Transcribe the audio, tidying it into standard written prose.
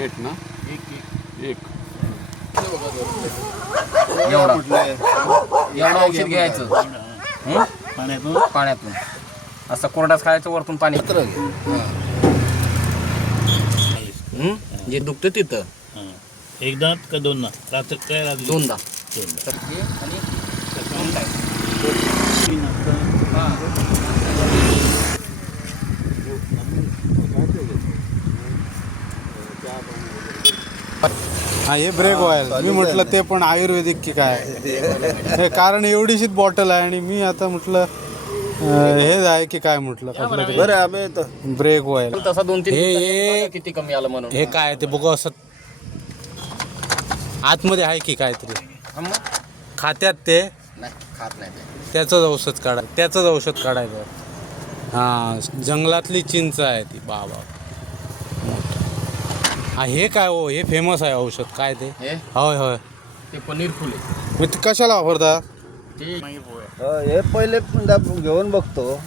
8 ना एक एवढं औषध घ्यायचं पाण्यातून असं कोरडाच खायचं वरतून पाणी जे दुखतं तिथं एकदा का दोनदा रात्री काय रात्री दोनदा हा हे ब्रेक ऑइल मी म्हटलं ते पण आयुर्वेदिक की काय हे कारण एवढीशीच बॉटल आहे आणि मी आता म्हटलं हेच आहे की काय म्हटलं बरं ब्रेक ऑइल तसा 2-3 हे किती कमी आलं म्हणून हे काय ते बघू असं आतमध्ये आहे की काहीतरी खात्यात ते नाही खात नाही ते त्याचंच औषध काढायचं हां जंगलातली चिंच आहे ती बाबा हा हे काय हो हे फेमस आहे औषध काय ते हे होय होय ते पनीर फुले मी ते कशाला वापरता ते हे पहिले घेऊन बघतो